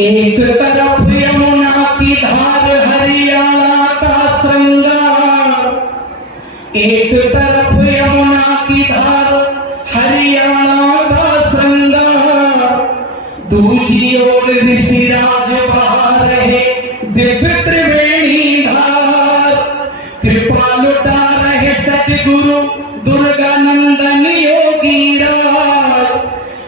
एक तरफ यमुना की धार हरियाणा का श्रृंगार, एक तरफ यमुना की धार हरियाणा का श्रृंगार, दूसरी ओर ऋषिराज बहा रहे दिव्य त्रिवेणी धार। कृपा लुटा रहे सतगुरु दुर्गा नंदन योगी राज,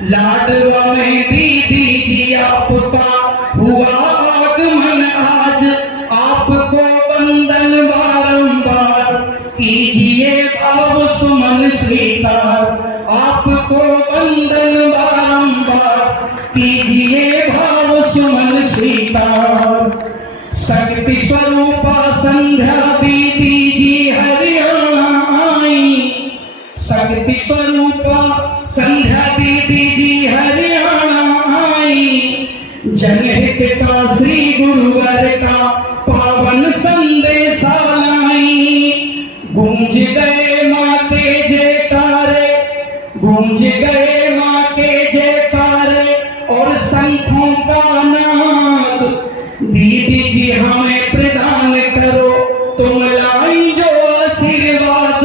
लाडवा में दीदी जी आपका हुआ आगमन आज। आपको वंदन बारंबार कीजिए भाव सुमन स्वीकार, आपको वंदन बारंबार कीजिए भाव सुमन स्वीकार। शक्ति स्वरूपा संध्या दीदी जी हरियाणा आई, शक्ति स्वरूपा संध्या दीदी जी हरियाणा आई। जनहित का श्री गुरुवर का पावन संदेशा लाई। गूंज गए माँ के जयकारे, गूंज गए माँ के जयकारे और शंखों का नाद। दीदी जी हमें प्रदान करो तुम लाई जो आशीर्वाद,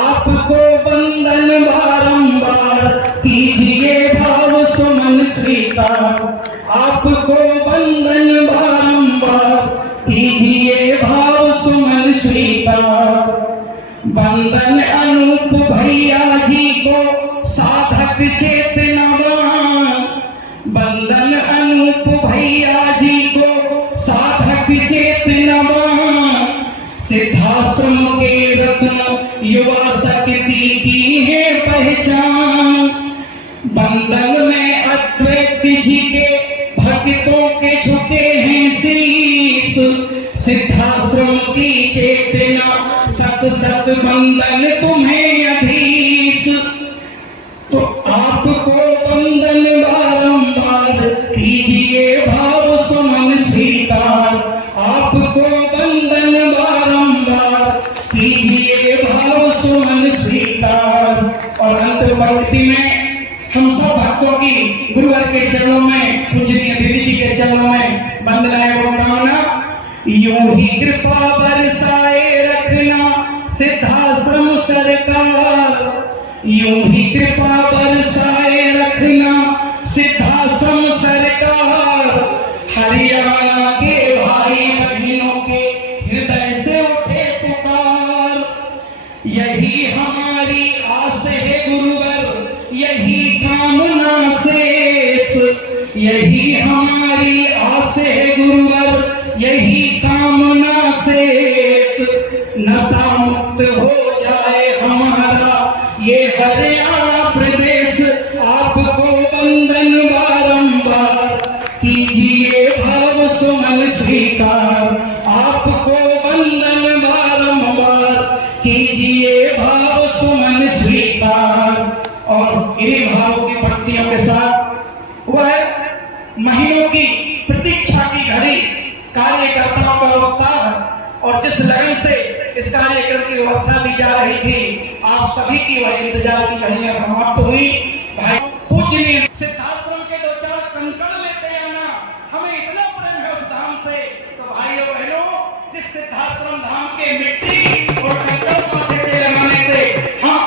आपको वंदन बारंबार कीजिए भाव सुमन स्वीकार, आपको वंदन बारंबार कीजिए भाव सुमन स्वीकार। वंदन अनूप भैया जी को साधक चेतनवान, वंदन अनूप भैया जी को साधक चेतनवान। सिद्धाश्रम के रत्न युवा शक्ति की है पहचान। बंधन में अद्वैत जी के भक्तों के झुके हैं शीश। सिद्धाश्रम की चेतना सत सत बंधन तुम्हें अधीश। तो आपको वंदन बारंबार कीजिए भाव सुमन स्वीकार, आपको वंदन बारंबार कीजिए भाव सुमन स्वीकार। और अंत पंक्ति में हम सब भक्तों की गुरुवर के चरणों में, पूजनीय दीदी जी के चरणों में वंदना एवं कामना। यूं ही कृपा बरसाए रखना सिद्धाश्रम सरकार, यूं ही कृपा बरसाए रखना सिद्धाश्रम सरकार। हरियाणा के भाई बहनों के हृदय से उठे पुकार, यही हमारी आस है गुरुवर, यही कामना शेष। यही हमारी आस है गुरुवर, यही कामना शेष। नशा मुक्त हो जाए हमारा ये हरियाणा प्रदेश, आपको वंदन बारंबार कीजिए भाव सुमन स्वीकार, आपको वंदन बारंबार कीजिए भाव सुमन स्वीकार। और इन्हीं भावों की पंक्तियों के साथ वह महीनों की प्रतीक्षा की घड़ी, कार्यकर्ताओं का उत्साह और जिस लगन से इस कार्यक्रम की व्यवस्था दी जा रही थी, आप सभी की वह इंतजार की घड़ियां समाप्त हुई। भाई पूजनीय सिद्धाश्रम के दो चार कंकड़ लेते आना, हमें इतना प्रेम है उस धाम से। तो भाइयों बहनों, जिस सिद्धाश्रम धाम के मिट्टी और कंकड़ माथे पे लगाने से हम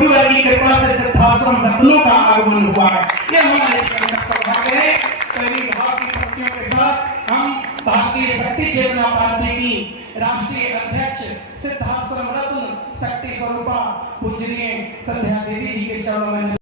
गुरुवर की कृपा से सिद्धाश्रम रत्नों का आगमन हुआ है। ये हमारे जीवन का सौभाग्य है। तो इन भाव की पत्तियों के साथ हम भारतीय शक्ति चेतना पार्टी की राष्ट्रीय अध्यक्ष सिद्धाश्रम रत्न शक्ति स्वरूपा पूजनीय संध्या देवी जी के चरणों में